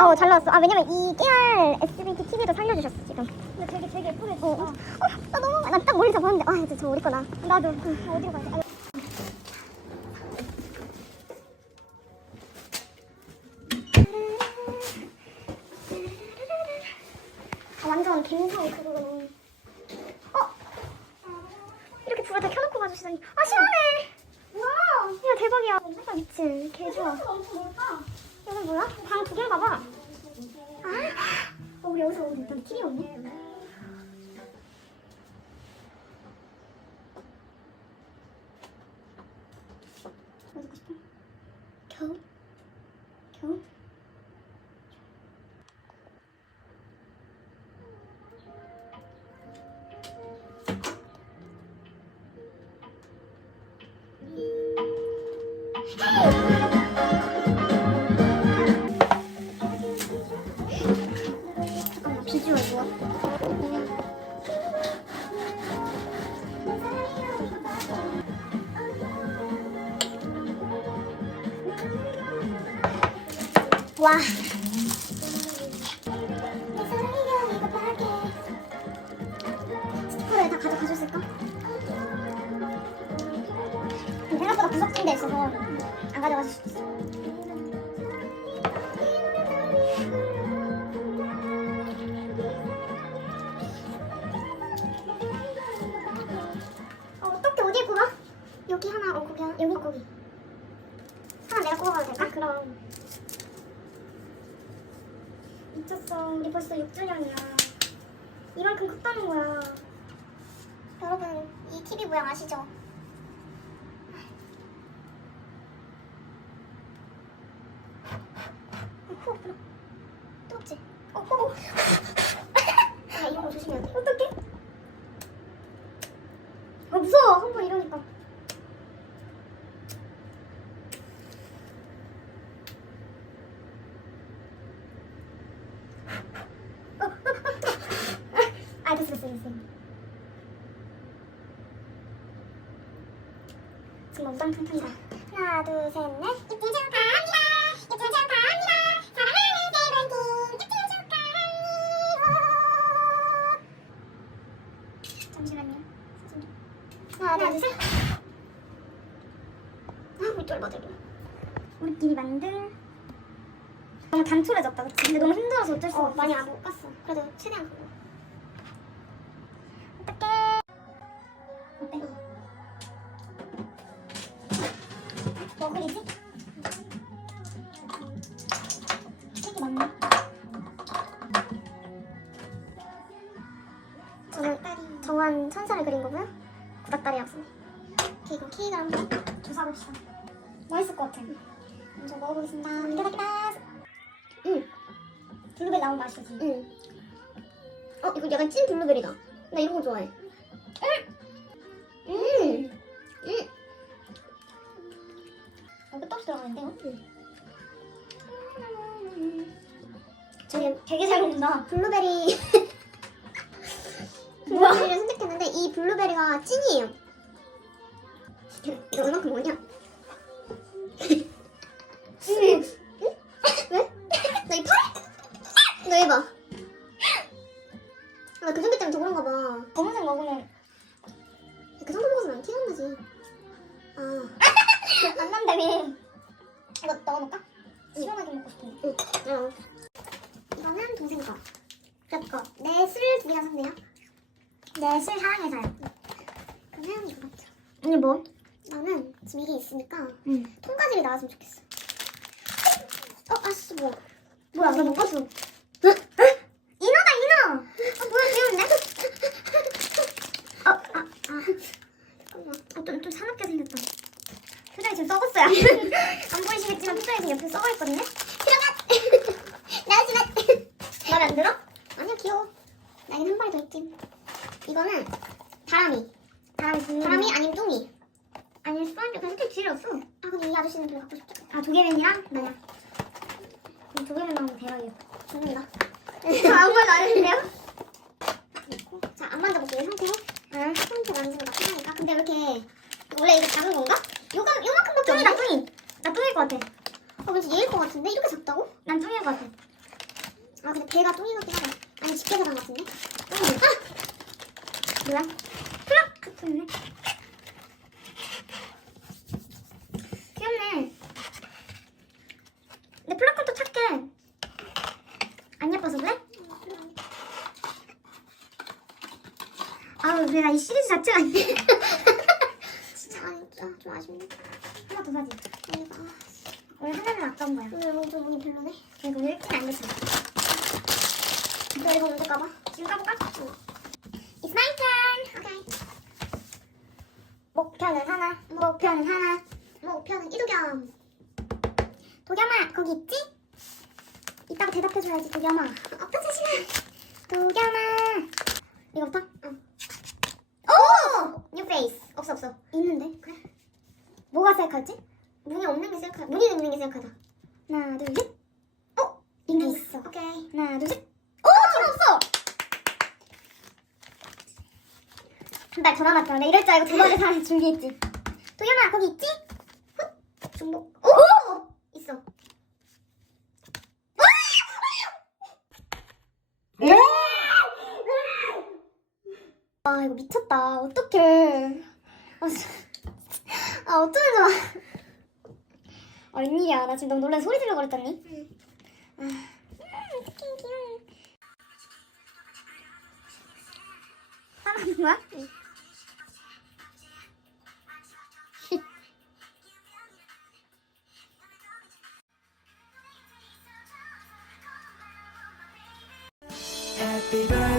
어, 잘 나왔어. 아, 왜냐면 이 깨알 SBT TV도 살려주셨어, 지금. 근데 되게 되게 예쁘게 어, 어. 어, 나 너무, 나 딱 멀리서 봤는데, 아, 이제 저 우리 거다. 나도 그 어디로 가야 돼? 아, 아, 완전 갬성 그거는. 어? 이렇게 불을 다 켜놓고 가주시다니. 아, 시원해! 와우! 야, 대박이야. 아, 미친. 개 좋아. 엄청 넓다. 이건 뭐야? 방 비주얼 좋아. 와. 스프를 다 가져가셨을까? 구석진 데 있어서 안 가져가실 수도 있어. 어, 어떻게 어디에 꼽아? 여기 하나, 어, 거기 하나, 여기, 거기. 하나 내가 꼽아봐도 될까? 그럼. 미쳤어. 우리 벌써 6주년이야. 이만큼 컸다는 거야. 여러분, 이 TV 모양 아시죠? 어, 코 아프다. 뜨겁지? 어, 코. 야, 이런 거 조심해야 돼. 어떡해? 아, 무서워. 한번 이러니까. 아, 됐어, 됐어. 정말 우당탕탕이다. 하나, 둘, 셋, 넷. 아, 우리 쫄버들이. 우리끼리 만든. 너무 단촐해졌다, 그치? 근데 너무 힘들어서 어쩔 수 없어. 많이 안 못 갔어. 그래도 최대한 그거. 어떡해. 어때? 뭐 그리지? 색이 맞네. 저는 정한 천사를 그린 거고요. 구닥다리 약속. 이거 케이크를 한번 조사봅시다. 맛있을 것 같아. 먼저 먹어보겠습니다. 이따다키마스. 응. 블루베리 나온 맛이지. 응. 어, 이거 약간 찐 블루베리다. 나 이런 거 좋아해. 음. 음. 음. 어, 끝없이 들어가는데요? 응. 저기 되게 잘 먹는다. 블루베리. 블루베리를 선택했는데 이 블루베리가 찐이에요. 이거 얼마큼 먹냐? 응? 왜? 너이 팔? 너 해봐. 아, 그 정도 때문에 더 그런가 봐. 검은색 먹으면 그 정도 먹어서 안 티가 나지. 아. 안 난다며. 이거 넣어놓을까? 시원하게 먹고 싶은데. 응. 어. 이거는 동생 거. 그 거 내술 두 개나 샀네요. 내술 사랑해서요. 그러면 이거 먹자. 아니 뭐? 지금 이게 있으니까 응. 통과질이 나왔으면 좋겠어. 어, 아씨 뭐야? 뭐야? 나못 봤어. 인어다 인어. 아 뭐야 귀여운데? 어, 아, 아. 잠깐만. 아, 좀, 좀 사납게 생겼다. 표정이 지금 썩었어요. 안 보이시겠지만 표정이 지금 옆에 썩어 있거든요. 들어가. 나오지 마. 마음에 안 들어? 아니야 귀여워. 나긴 한 마리 더 있지. 이거는 다람이. 다람이 두 다람이 아니면 뚱이. 아니 스파인드 근데 지렸어. 아 근데 이 아저씨는 별로 갖고 싶지 않아. 아 도개맨이랑 나냐. 도개맨 나오면 대박이야. 죽는다. 아무 말도 안 했는데요? 자, 안 만져볼게요, 상태. 응, 상태 만지면 나쁘다니까. 근데 왜 이렇게, 원래 이게 작은 건가? 요감, 요만큼밖에 없네. 나 뚱이. 나 뚱일 것 같아. 어, 왠지 얘일 것 같은데? 이렇게 작다고? 난 뚱일 것 같아. 아 근데 배가 것 같긴 하다. 아니 집게사장 같은데? 똥이 아! 뭐야? 플라카트네. 귀엽네. 근데 착해. 안 예뻐서 그래? 아우 내가 이 시리즈 자체가 안 돼. 진짜 아니 아, 좀 아쉽네. 하나 더 사지. 그러니까 오늘 하나는 아까운 거야. 오늘 뭔가 운이 별로네. 오늘 일찍 안 됐어. 너 이거 언제 까봐? 지금 까볼까? 응. It's my turn. Okay. 목표는 하나. 목표는 하나. 목표는 이도겸. 도겸아 거기 있지? 이따가 대답해줘야지 도겸아. 아빠 자신아. 도겸아. 이거부터? 응. 오! 뉴 페이스. 없어 없어. 있는데? 그래. 뭐가 셀카였지? 문이 없는 게 셀카. 문이 있는 게 셀카다. 하나 둘 셋. 어? 있는 게 있어. 오케이. 하나 둘 셋. 오! 필요 없어. 한달 전화 왔다. 내 이럴 줄 알고 두 번째 사람 준비했지. 도겸아 거기 있지? 훗. 중복. 오! 있어. 아 이거 미쳤다. 어떡해. 아. 아 어쩌면 좋아. 아 웬일이야. 나 지금 너무 놀라서 소리 지르고 그랬더니. 아, 음, 어떡해 귀여워. 화나는 거야? 응. Happy birthday